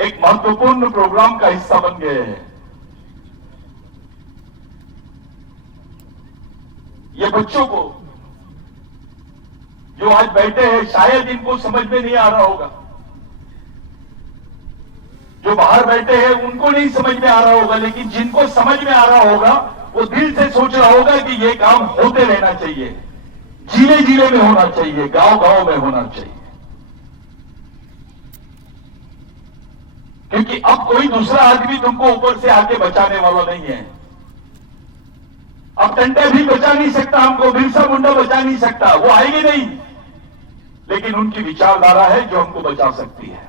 एक महत्वपूर्ण प्रोग्राम का हिस्सा बन गए हैं। ये बच्चों को जो आज बैठे हैं, शायद इनको समझ में नहीं आ रहा होगा, जो बाहर बैठे हैं उनको नहीं समझ में आ रहा होगा, लेकिन जिनको समझ में आ रहा होगा वो दिल से सोच रहा होगा कि ये काम होते रहना चाहिए, जिले जिले में होना चाहिए, गांव गांव में होना चाहिए। क्योंकि अब कोई दूसरा आदमी तुमको ऊपर से आके बचाने वाला नहीं है। अब टंटा भी बचा नहीं सकता हमको, बिरसा मुंडा बचा नहीं सकता, वो आएगी नहीं, लेकिन उनकी विचारधारा है जो हमको बचा सकती है,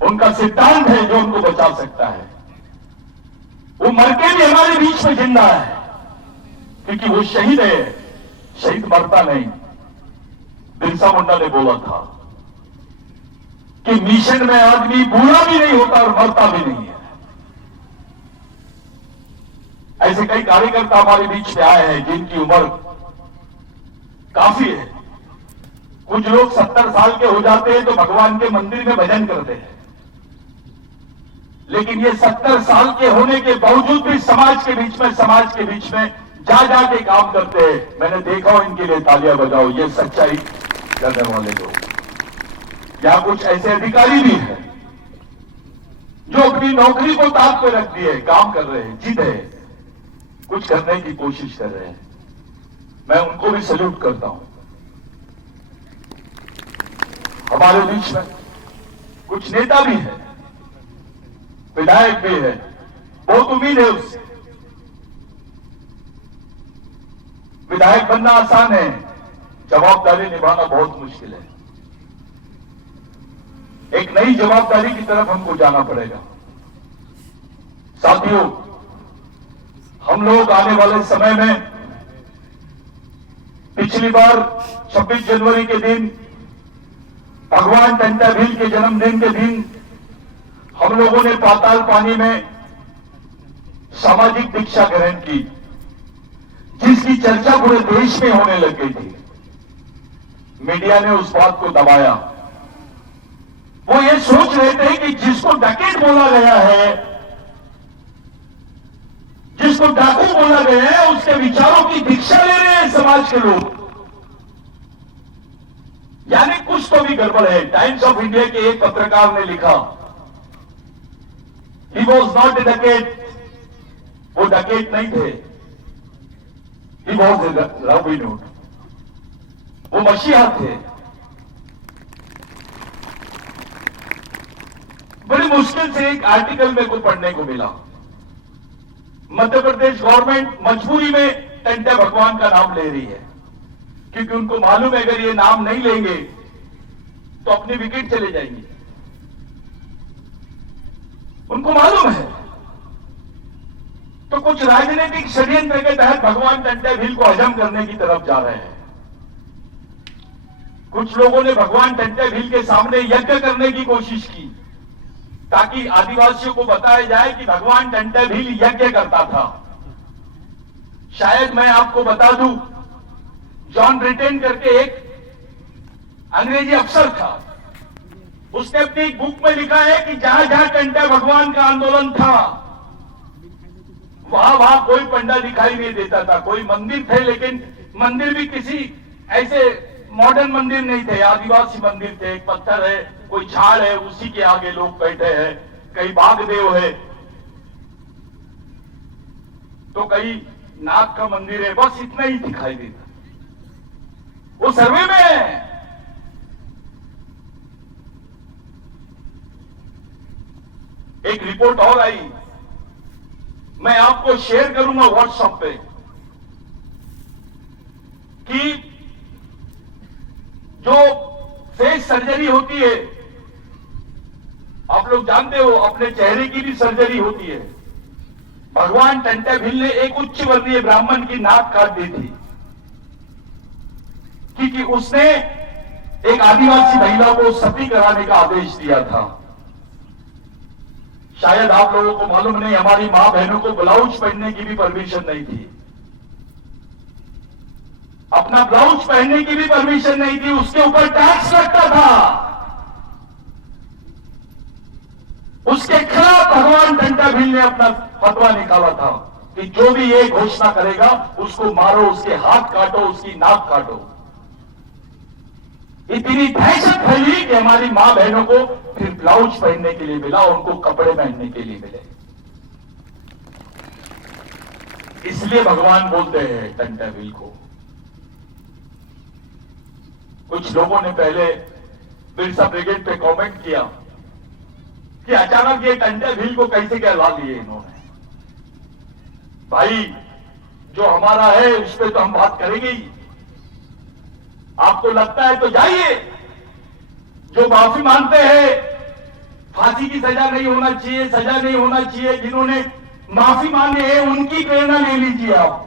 उनका सिद्धांत है जो हमको बचा सकता है। वो मर के भी हमारे बीच में जिंदा है, क्योंकि वो शहीद है। शहीद मरता नहीं। बिरसा मुंडा ने बोला था कि मिशन में आदमी बूढ़ा भी नहीं होता और मरता भी नहीं है। ऐसे कई कार्यकर्ता हमारे बीच में आए हैं जिनकी उम्र काफी है। कुछ लोग 70 साल के हो जाते हैं तो भगवान के मंदिर में भजन करते हैं, लेकिन ये 70 साल के होने के बावजूद भी समाज के बीच में जा जाके काम करते हैं। मैंने देखा हो, इनके लिए तालियां बजाओ, ये सच्चाई करने वाले लोग। यहां कुछ ऐसे अधिकारी भी हैं जो अपनी नौकरी को ताक पे रख दिए, काम कर रहे हैं, जिद है, कुछ करने की कोशिश कर रहे हैं। मैं उनको भी सैल्यूट करता हूं। हमारे बीच में कुछ नेता भी है, विधायक भी है, बहुत उम्मीद है उससे। विधायक बनना आसान है, जवाबदारी निभाना बहुत मुश्किल है। एक नई जवाबदारी की तरफ हमको जाना पड़ेगा। साथियों, हम लोग आने वाले समय में, पिछली बार 26 जनवरी के दिन, भगवान टंटा भील के जन्मदिन के दिन, हम लोगों ने पाताल पानी में सामाजिक दीक्षा ग्रहण की, जिसकी चर्चा पूरे देश में होने लग गई थी। मीडिया ने उस बात को दबाया। वो ये सोच रहे थे कि जिसको डकैत बोला गया है, जिसको डाकू बोला गया है, उसके विचारों की दीक्षा ले रहे हैं समाज के लोग। यानी कुछ तो भी गड़बड़ है। टाइम्स ऑफ इंडिया के एक पत्रकार ने लिखा, ही वॉज नॉट ए डकैत, वो डकैत नहीं थे, he was a robin hood, वो मसीहा थे। बड़ी मुश्किल से एक आर्टिकल मेरे को पढ़ने को मिला। मध्य प्रदेश गवर्नमेंट मजबूरी में टंटा भगवान का नाम ले रही है, क्योंकि उनको मालूम है अगर ये नाम नहीं लेंगे तो अपनी विकेट चले जाएंगे। उनको मालूम है, तो कुछ राजनीतिक षड्यंत्र के तहत भगवान टंटा भील को हजम करने की तरफ जा रहे हैं। कुछ लोगों ने भगवान टंटा भील के सामने यज्ञ करने की कोशिश की, ताकि आदिवासियों को बताया जाए कि भगवान टंटा भील यज्ञ करता था। शायद मैं आपको बता दूं, जॉन ब्रिटेन करके एक अंग्रेजी अफसर था, उसने अपनी एक बुक में लिखा है कि जहां जहां टंटा भगवान का आंदोलन था, वहां वहां कोई पंडा दिखाई नहीं देता था। कोई मंदिर थे, लेकिन मंदिर भी किसी ऐसे मॉडर्न मंदिर नहीं थे, आदिवासी मंदिर थे। एक पत्थर है, कोई झाड़ है, उसी के आगे लोग बैठे हैं, कहीं बागदेव है, तो कहीं नाग का मंदिर है, बस इतना ही दिखाई देता। वो सर्वे में है। एक रिपोर्ट और आई, मैं आपको शेयर करूंगा व्हाट्सएप पे, कि जो फेस सर्जरी होती है, आप लोग जानते हो, अपने चेहरे की भी सर्जरी होती है। भगवान टंटा भील ने एक उच्च वर्णीय ब्राह्मण की नाक काट दी थी, क्योंकि उसने एक आदिवासी महिला को सती कराने का आदेश दिया था। शायद आप लोगों को मालूम नहीं, हमारी मां बहनों को ब्लाउज पहनने की भी परमिशन नहीं थी, अपना ब्लाउज पहनने की भी परमिशन नहीं थी, उसके ऊपर टैक्स लगता था। ने अपना फतवा निकाला था कि जो भी ये घोषणा करेगा उसको मारो, उसके हाथ काटो, उसकी नाक काटो। इतनी दहशत फैली कि हमारी मां बहनों को फिर ब्लाउज पहनने के लिए मिला, उनको कपड़े पहनने के लिए मिले। इसलिए भगवान बोलते हैं टंटा भील को। कुछ लोगों ने पहले बिरसा ब्रिगेड पे कमेंट किया कि अचानक ये टंटा भील को कैसे क्या ला लिए इन्होंने। भाई, जो हमारा है उस पर तो हम बात करेंगे ही। आपको लगता है तो जाइए। जो माफी मांगते हैं, फांसी की सजा नहीं होना चाहिए, सजा नहीं होना चाहिए, जिन्होंने माफी मांगे हैं उनकी प्रेरणा ले लीजिए आप।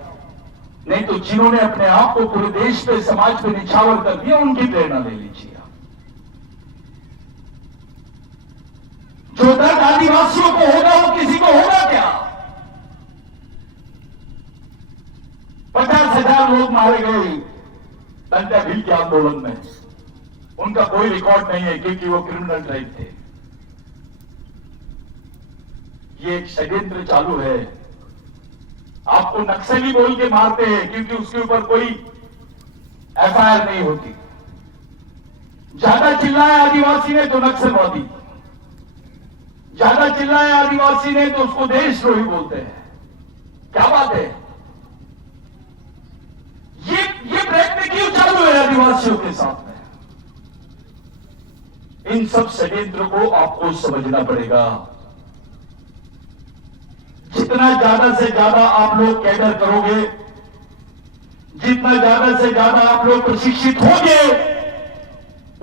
नहीं तो जिन्होंने अपने आप को पूरे देश पे, समाज पे निछावर कर दिया, उनकी प्रेरणा ले लीजिए आप। जो दर्द आदिवासियों को होगा वो किसी को होगा क्या? 50,000 लोग मारे गए टंटा भील के आंदोलन में। उनका कोई रिकॉर्ड नहीं है क्योंकि वो क्रिमिनल ट्राइब थे। ये एक षड्यंत्र चालू है। आपको नक्सली बोल के मारते हैं क्योंकि उसके ऊपर कोई एफआईआर नहीं होती। ज्यादा चिल्लाया आदिवासी ने तो नक्सलवादी, ज्यादा चिल्लाया आदिवासी ने तो उसको देशद्रोही बोलते हैं। क्या बात है? ये प्रयत्न क्यों चालू है आदिवासियों के साथ में? इन सब षड्यंत्र को आपको समझना पड़ेगा। जितना ज्यादा से ज्यादा आप लोग कैडर करोगे, जितना ज्यादा से ज्यादा आप लोग प्रशिक्षित होंगे,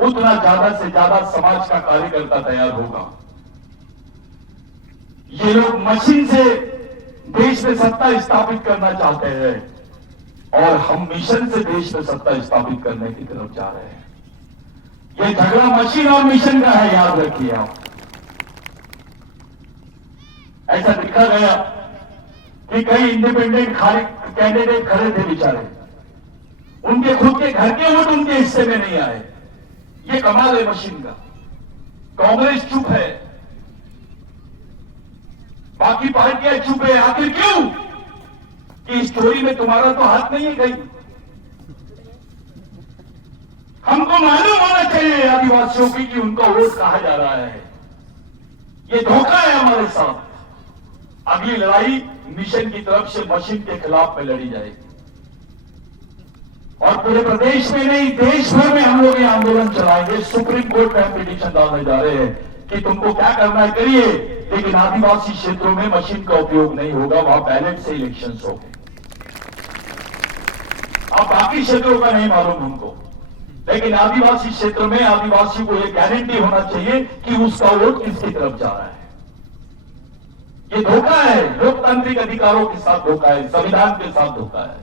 उतना ज्यादा से ज्यादा समाज का कार्यकर्ता तैयार होगा। ये लोग मशीन से देश में सत्ता स्थापित करना चाहते हैं और हम मिशन से देश में सत्ता स्थापित करने की तरफ जा रहे हैं। ये झगड़ा मशीन और मिशन का है, याद रखिए आप। ऐसा देखा गया कि कई इंडिपेंडेंट कैंडिडेट खड़े थे बेचारे, उनके खुद के घर के वोट उनके हिस्से में नहीं आए। ये कमाल है मशीन का। कांग्रेस चुप है, बाकी पार्टियां चुप है। आखिर क्यों? कि इस चोरी में तुम्हारा तो हाथ नहीं है कहीं। हमको मालूम होना चाहिए आदिवासियों की कि उनका वोट कहा जा रहा है। ये धोखा है हमारे साथ। अगली लड़ाई मिशन की तरफ से मशीन के खिलाफ में लड़ी जाएगी और पूरे प्रदेश में नहीं, देश भर में हम लोग ये आंदोलन चलाएंगे। सुप्रीम कोर्ट में हम पिटीशन डालने जा रहे हैं कि तुमको क्या करना है करिए, लेकिन आदिवासी क्षेत्रों में मशीन का उपयोग नहीं होगा, वहां बैलेट से इलेक्शंस होंगे। अब बाकी क्षेत्रों का नहीं मालूम हमको, लेकिन आदिवासी क्षेत्र में आदिवासी को यह गारंटी होना चाहिए कि उसका वोट किसकी तरफ जा रहा है। ये धोखा है, लोकतांत्रिक अधिकारों के साथ धोखा है, संविधान के साथ धोखा है,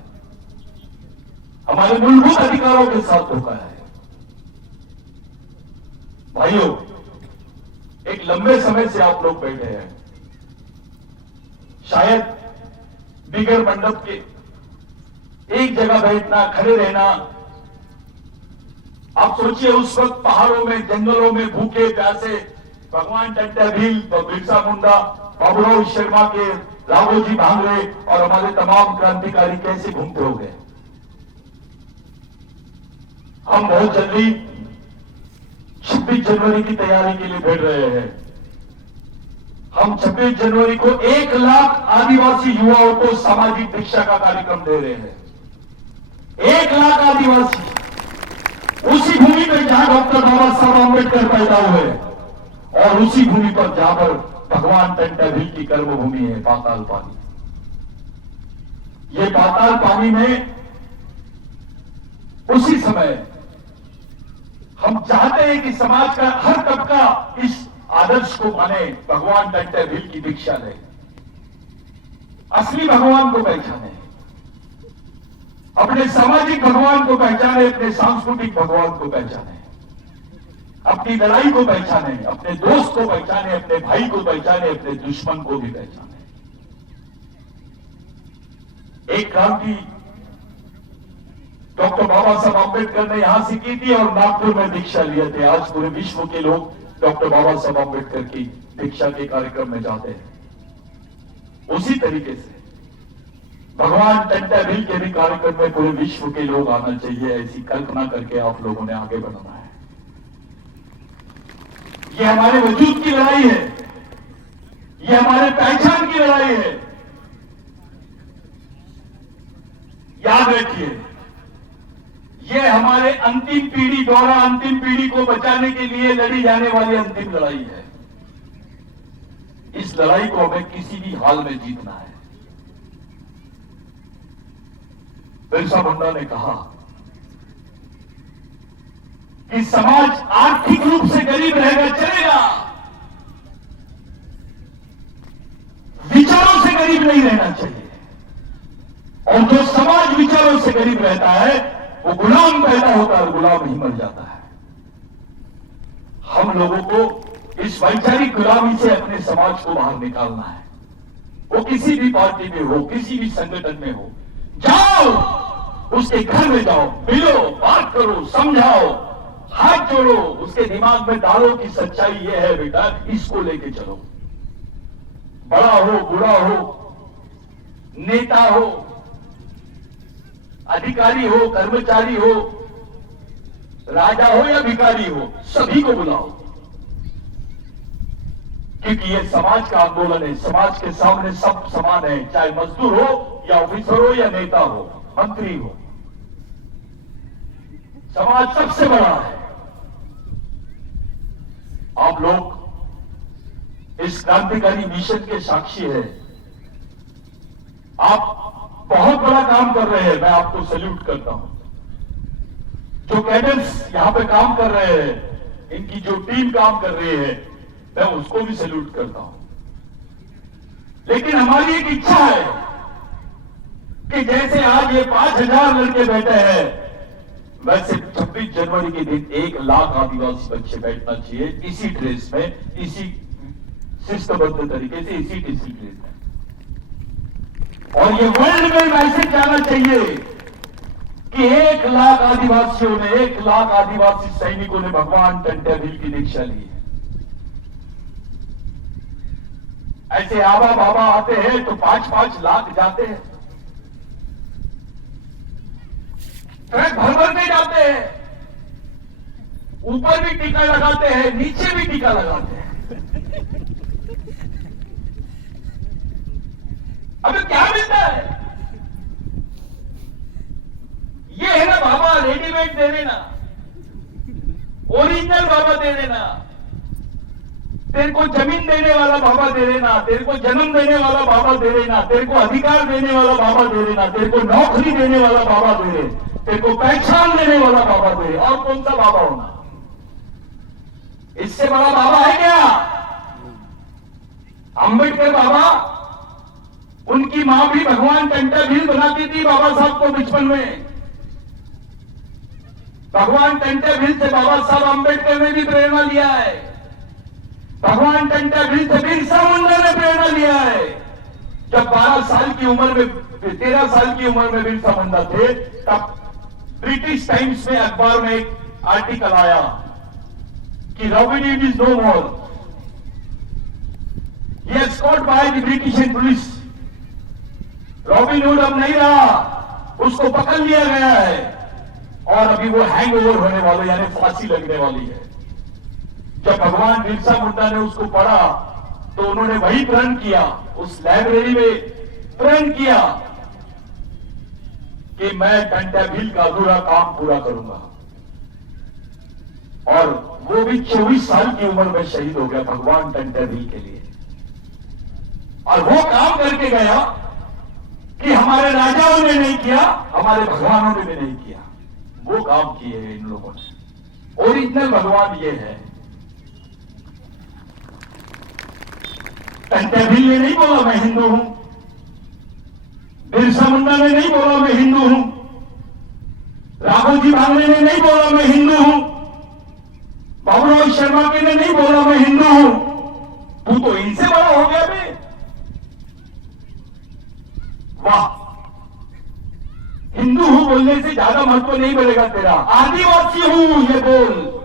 हमारे मूलभूत अधिकारों के साथ धोखा है। भाइयों, एक लंबे समय से आप लोग बैठे हैं, शायद बिगर मंडप के एक जगह बैठना, खड़े रहना। आप सोचिए उस वक्त पहाड़ों में, जंगलों में भूखे प्यासे भगवान टंटा भील, बिरसा मुंडा, बाबूराव शर्मा के, राघोजी भांगरे और हमारे तमाम क्रांतिकारी कैसे घूमते हो गए। हम बहुत जल्दी 26 जनवरी की तैयारी के लिए बैठ रहे हैं। हम 26 जनवरी को 1 लाख आदिवासी युवाओं को सामाजिक दीक्षा का कार्यक्रम दे रहे हैं। 1 लाख आदिवासी, उसी भूमि पर जहां डॉक्टर बाबा साहब आंबेडकर पैदा हुए और उसी भूमि पर जहां पर भगवान टंटा भील की कर्मभूमि है, पाताल पानी। ये पाताल पानी में उसी समय हम चाहते हैं कि समाज का हर तबका इस आदर्श को माने, भगवान टंटा भील की दीक्षा ले, असली भगवान को पहचाने, अपने सामाजिक भगवान को पहचाने, अपने सांस्कृतिक भगवान को पहचाने, अपनी लड़ाई को पहचाने, अपने दोस्त को पहचाने, अपने भाई को पहचाने, अपने दुश्मन को भी पहचाने। एक क्रांति डॉक्टर बाबा साहब आंबेडकर ने यहां से की थी और नागपुर में दीक्षा लिए थे। आज पूरे विश्व के लोग डॉक्टर बाबा साहब आंबेडकर की दीक्षा के कार्यक्रम में जाते हैं। उसी तरीके से भगवान टंटा भील के भी कार्यक्रम में पूरे विश्व के लोग आना चाहिए, ऐसी कल्पना करके आप लोगों ने आगे बढ़ना है। ये हमारे वजूद की लड़ाई है, ये हमारे पहचान की लड़ाई है। याद रखिए, ये हमारे अंतिम पीढ़ी द्वारा अंतिम पीढ़ी को बचाने के लिए लड़ी जाने वाली अंतिम लड़ाई है। इस लड़ाई को हमें किसी भी हाल में जीतना है। बिरसा मुंडा ने कहा कि समाज आर्थिक रूप से गरीब रहेगा चलेगा, विचारों से गरीब नहीं रहना चाहिए। और जो समाज विचारों से गरीब रहता है वो गुलाम पैदा होता है और गुलाम ही मर जाता है। हम लोगों को इस वैचारिक गुलामी से अपने समाज को बाहर निकालना है। वो किसी भी पार्टी में हो, किसी भी संगठन में हो, जाओ उसके घर में जाओ, मिलो, बात करो, समझाओ, हाथ जोड़ो, उसके दिमाग में डालो कि सच्चाई ये है बेटा, इसको लेके चलो। बड़ा हो, बूढ़ा हो, नेता हो, अधिकारी हो, कर्मचारी हो, राजा हो या भिखारी हो, सभी को बुलाओ, क्योंकि ये समाज का आंदोलन है। समाज के सामने सब समान है, चाहे मजदूर हो या ऑफिसर हो या नेता हो, मंत्री हो, समाज सबसे बड़ा है। आप लोग इस क्रांतिकारी मिशन के साक्षी है। आप बहुत बड़ा काम कर रहे हैं, मैं आपको सैल्यूट करता हूं। जो कैडेट्स यहां पे काम कर रहे हैं, इनकी जो टीम काम कर रही है, मैं उसको भी सैल्यूट करता हूं। लेकिन हमारी एक इच्छा है कि जैसे आज ये 5000 लड़के बैठे हैं, वैसे 26 जनवरी के दिन 1 लाख आदिवासी बच्चे बैठना चाहिए, इसी ड्रेस में, इसी शिस्तबद्ध तरीके से, इसी डिसिप्लिन में। और ये वर्ल्ड में मैसेज जाना चाहिए कि 1 लाख आदिवासियों ने, 1 लाख आदिवासी सैनिकों ने भगवान टंट्या भील की दीक्षा ली है। ऐसे आबा बाबा आते हैं तो 5-5 लाख जाते हैं, ट्रक भर भर के जाते हैं, ऊपर भी टीका लगाते हैं, नीचे भी टीका लगाते हैं। अबे क्या मिलता है? ये है ना बाबा, रेडीमेड दे देना, ओरिजिनल बाबा दे देना, तेरे को जमीन देने वाला बाबा दे देना, तेरे को जन्म देने वाला बाबा दे देना, तेरे को अधिकार देने वाला बाबा दे देना, तेरे को नौकरी देने वाला बाबा दे दे, तेरे को पहचान देने वाला बाबा दे। और कौन सा बाबा होना? इससे बड़ा बाबा है क्या? अंबेडकर बाबा, उनकी मां भी भगवान टंट्या भील बनाती थी बाबा साहब को बचपन में। भगवान टंट्या भील से बाबा साहब अंबेडकर ने भी प्रेरणा लिया है। भगवान टंट्या भील से बिरसा मुंडा ने प्रेरणा लिया है। जब 12 साल की उम्र में, 13 साल की उम्र में बिरसा मुंडा थे, तब ब्रिटिश टाइम्स में, अखबार में एक आर्टिकल आया कि Robin Hood is no more, he is caught by the British and police. Robin Hood अब नहीं रहा, उसको पकड़ लिया गया है और अभी वो हैंगओवर होने वाले, यानी फांसी लगने वाली है। जब भगवान बिरसा मुंडा ने उसको पढ़ा तो उन्होंने वही प्रण किया, उस लाइब्रेरी में प्रण किया कि मैं टंट्या भील का अधूरा काम पूरा करूंगा। और वो भी 24 साल की उम्र में शहीद हो गया भगवान टंट्या भील के लिए। और वो काम करके गया कि हमारे राजाओं ने नहीं किया, हमारे भगवानों ने भी नहीं किया, वो काम किए हैं इन लोगों ने। ओरिजिनल भगवान ये है। टंट्या भील ने नहीं बोला मैं हिंदू हूं, बिरसा मुंडा ने नहीं बोला मैं हिंदू हूं, राघोजी भांगड़े ने नहीं बोला मैं हिंदू हूं, बाबूराव शर्मा के ने नहीं बोला मैं हिंदू हूं। तू तो इनसे बड़ा हो गया बे। वाह, हिंदू हूं बोलने से ज्यादा महत्व नहीं बढ़ेगा तेरा। आदिवासी हूं ये बोल।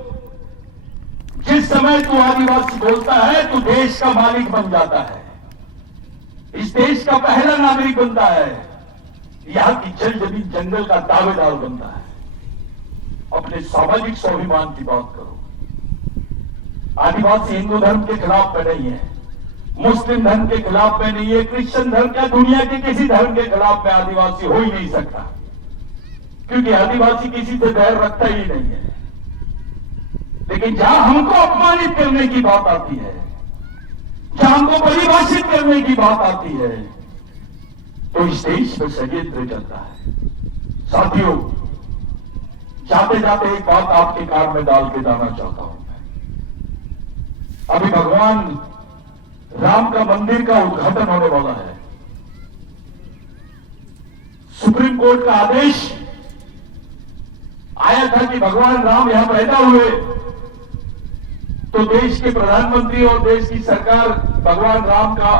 जिस समय तू आदिवासी बोलता है तो देश का मालिक बन जाता है। इस इस देश का पहला नागरिक बनता है, यहां की जल जमीन जंगल का दावेदार बनता है। अपने सामाजिक स्वाभिमान की बात करो। आदिवासी हिंदू धर्म के खिलाफ में नहीं है, मुस्लिम धर्म के खिलाफ में नहीं है, क्रिश्चियन धर्म का दुनिया के किसी धर्म के खिलाफ में आदिवासी हो ही नहीं सकता, क्योंकि आदिवासी किसी से बैर रखता ही नहीं है। लेकिन जहां हमको अपमानित करने की बात आती है, जहां हमको परिभाषित करने की बात आती है, तो इस देश में षड्यंत्र चलता है। साथियों, जाते जाते एक बात आपके कान में डाल के जाना चाहता हूं। अभी भगवान राम का मंदिर का उद्घाटन होने वाला है। सुप्रीम कोर्ट का आदेश आया था कि भगवान राम यहां पैदा हुए तो देश के प्रधानमंत्री और देश की सरकार भगवान राम का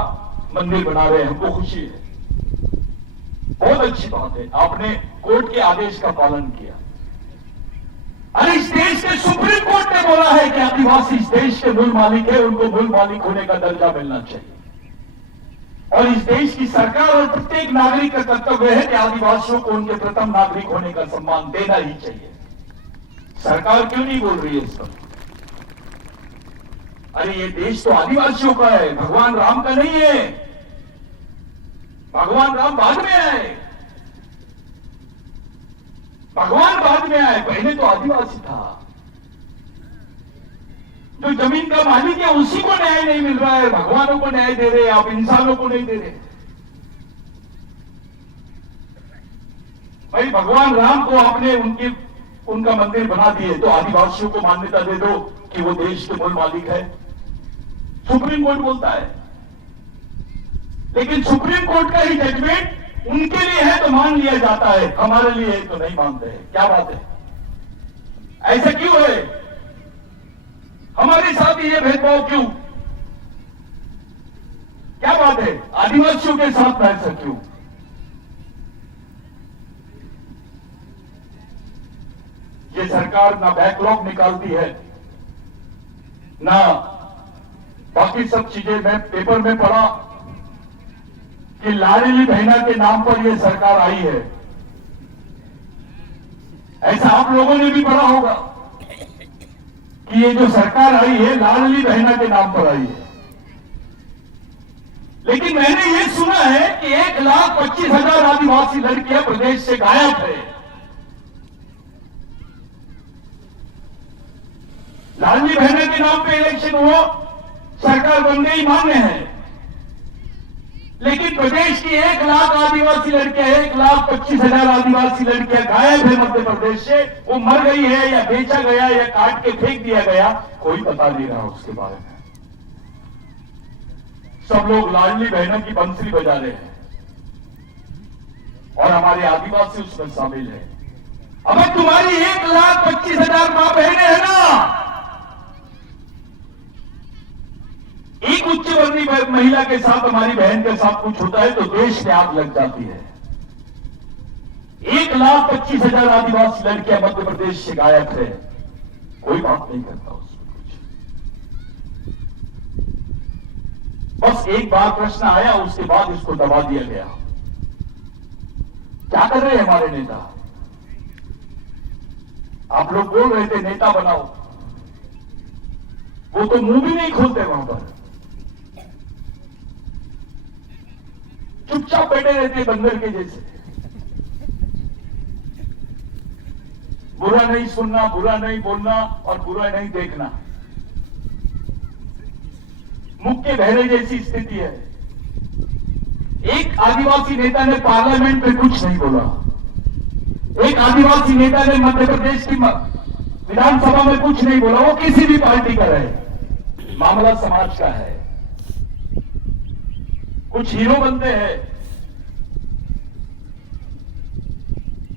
मंदिर बना रहे हैं। हमको खुशी है, बहुत अच्छी बात है, आपने कोर्ट के आदेश का पालन किया। अरे इस देश के सुप्रीम कोर्ट ने बोला है कि आदिवासी इस देश के मूल मालिक है, उनको मूल मालिक होने का दर्जा मिलना चाहिए। और इस देश की सरकार और प्रत्येक नागरिक का कर्तव्य है कि आदिवासियों को उनके प्रथम नागरिक होने का सम्मान देना ही चाहिए। सरकार क्यों नहीं बोल रही है इस पर? अरे ये देश तो आदिवासियों का है, भगवान राम का नहीं है। भगवान राम बाद में आए, भगवान बाद में आए, पहले तो आदिवासी था। जो जमीन का मालिक है उसी को न्याय नहीं मिल रहा है, भगवानों को न्याय दे रहे, आप इंसानों को नहीं दे रहे। भाई भगवान राम को आपने उनका मंदिर बना दिए तो आदिवासियों को मान्यता दे दो कि वो देश के मूल मालिक है। सुप्रीम कोर्ट बोलता है, लेकिन सुप्रीम कोर्ट का ही जजमेंट उनके लिए है तो मान लिया जाता है, हमारे लिए है तो नहीं मानते हैं। क्या बात है? ऐसा क्यों है? हमारे साथ ये भेदभाव क्यों? क्या बात है? आदिवासियों के साथ ऐसा क्यों? ये सरकार ना बैकलॉग निकालती है, ना बाकी सब चीजें। मैं पेपर में पढ़ा कि लाडली बहना के नाम पर यह सरकार आई है। ऐसा आप लोगों ने भी पढ़ा होगा कि ये जो सरकार आई है लाडली बहना के नाम पर आई है। लेकिन मैंने ये सुना है कि 1,25,000 आदिवासी लड़कियां प्रदेश से गायब है। लाडली बहना के नाम पे इलेक्शन हुआ, सरकार बन गई, मान्य है। लेकिन प्रदेश की 1 लाख आदिवासी लड़कियां, 1,25,000 आदिवासी लड़कियां गायब है मध्य प्रदेश से। वो मर गई है या बेचा गया या काट के फेंक दिया गया, कोई पता नहीं रहा उसके बारे में। सब लोग लाडली बहना की बंसरी बजा रहे हैं और हमारे आदिवासी उसमें शामिल है। अब तुम्हारी 1,25,000 मां बहनें हैं ना, एक उच्च वर्णीय महिला के साथ, हमारी बहन के साथ कुछ होता है तो देश में आग लग जाती है। 1,25,000 आदिवासी लड़कियां मध्य प्रदेश से गायब है, कोई बात नहीं करता उसमें कुछ। बस एक बार प्रश्न आया, उसके बाद इसको दबा दिया गया। क्या कर रहे हैं हमारे नेता? आप लोग बोल रहे थे नेता बनाओ, वो तो मुंह भी नहीं खोलते वहां पर, चुपचाप बैठे रहते बंदर के जैसे। बुरा नहीं सुनना, बुरा नहीं बोलना और बुरा नहीं देखना, मुख के बहरे जैसी स्थिति है। एक आदिवासी नेता ने पार्लियामेंट में कुछ नहीं बोला, एक आदिवासी नेता ने मध्य प्रदेश की विधानसभा में कुछ नहीं बोला। वो किसी भी पार्टी का रहे, मामला समाज का है। कुछ हीरो बनते हैं,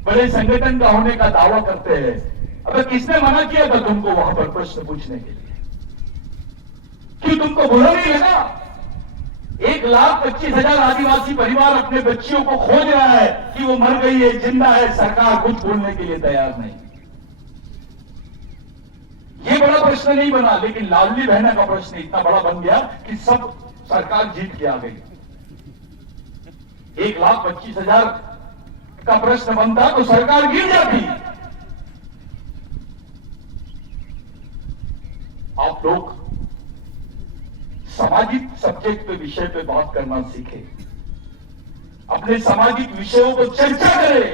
बड़े संगठन का होने का दावा करते हैं। अबे किसने मना किया था तुमको वहां पर प्रश्न पूछने के लिए? क्यों तुमको बुरा नहीं लगा? 1,25,000 आदिवासी परिवार अपने बच्चियों को खोज रहा है कि वो मर गई है, जिंदा है, सरकार कुछ बोलने के लिए तैयार नहीं। ये बड़ा प्रश्न नहीं बना, लेकिन लाडली बहना का प्रश्न इतना बड़ा बन गया कि सब सरकार जीत के आ गई। 1,25,000 का प्रश्न बनता तो सरकार गिर जाती। आप लोग सामाजिक सब्जेक्ट पे विषय पे बात करना सीखे, अपने सामाजिक विषयों को चर्चा करें,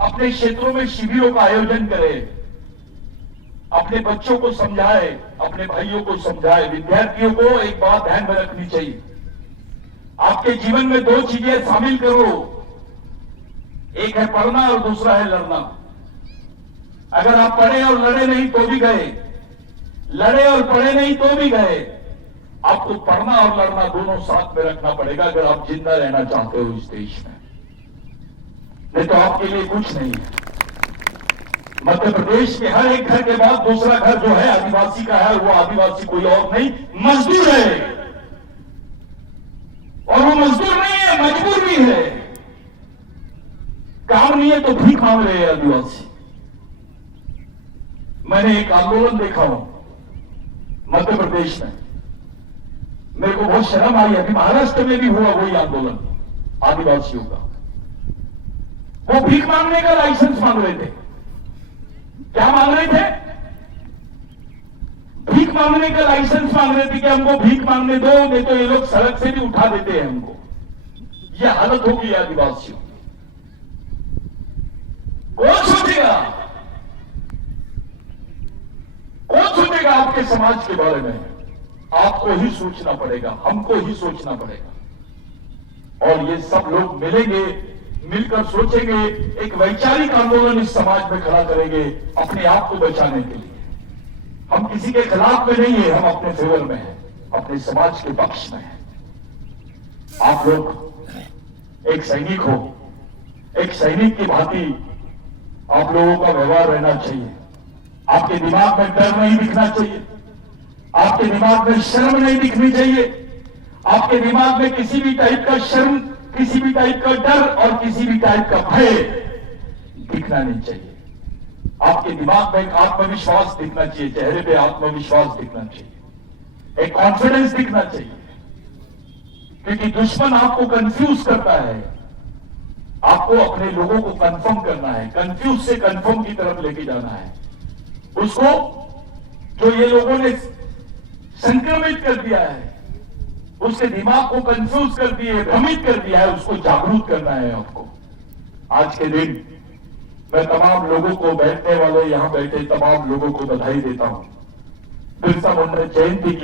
अपने क्षेत्रों में शिविरों का आयोजन करें, अपने बच्चों को समझाए, अपने भाइयों को समझाए। विद्यार्थियों को एक बात ध्यान में रखनी चाहिए, आपके जीवन में 2 चीजें शामिल करो, एक है पढ़ना और दूसरा है लड़ना। अगर आप पढ़े और लड़े नहीं तो भी गए, लड़े और पढ़े नहीं तो भी गए। आपको पढ़ना और लड़ना दोनों साथ में रखना पड़ेगा अगर आप जिंदा रहना चाहते हो इस देश में, नहीं तो आपके लिए कुछ नहीं है। मध्य प्रदेश के हर एक घर के बाद दूसरा घर जो है आदिवासी का है, वो आदिवासी कोई और नहीं, मजदूर है। और वो मजदूर नहीं है, मजबूर भी है। काम नहीं है तो भीख मांग रहे हैं आदिवासी। मैंने एक आंदोलन देखा हूं मध्य प्रदेश में, मेरे को बहुत शर्म आई। अभी महाराष्ट्र में भी हुआ वही आंदोलन आदिवासियों का। वो भीख मांगने का लाइसेंस मांग रहे थे। क्या मांग रहे थे? भीख मांगने का लाइसेंस मांग रहे थे कि हमको भीख मांगने दो, नहीं तो ये लोग सड़क से भी उठा देते हैं हमको। ये हालत होगी आदिवासियों। कौन सोचेगा? कौन सोचेगा आपके समाज के बारे में? आपको ही सोचना पड़ेगा, हमको ही सोचना पड़ेगा। और ये सब लोग मिलेंगे, मिलकर सोचेंगे, एक वैचारिक आंदोलन इस समाज में खड़ा करेंगे अपने आप को बचाने के लिए। हम किसी के खिलाफ में नहीं है, हम अपने फेवर में हैं, अपने समाज के पक्ष में हैं। आप लोग एक सैनिक हो, एक सैनिक की भांति आप लोगों का व्यवहार रहना चाहिए। आपके दिमाग में डर नहीं दिखना चाहिए, आपके दिमाग में शर्म नहीं दिखनी चाहिए, आपके दिमाग में किसी भी टाइप का शर्म, किसी भी टाइप का डर और किसी भी टाइप का भय दिखना नहीं चाहिए। आपके दिमाग में एक आत्मविश्वास दिखना चाहिए, चेहरे पे आत्मविश्वास दिखना चाहिए, एक कॉन्फिडेंस दिखना चाहिए। क्योंकि दुश्मन आपको कंफ्यूज करता है, आपको अपने लोगों को कंफर्म करना है, कंफ्यूज से कंफर्म की तरफ लेके जाना है। उसको जो ये लोगों ने संक्रमित कर दिया है, उसके दिमाग को कंफ्यूज कर दिए, भ्रमित कर दिया है, उसको जागरूक करना है आपको। आज के दिन मैं तमाम लोगों को, बैठने वाले यहां बैठे तमाम लोगों को बधाई देता हूं बिरसा मुंडा जयंती की।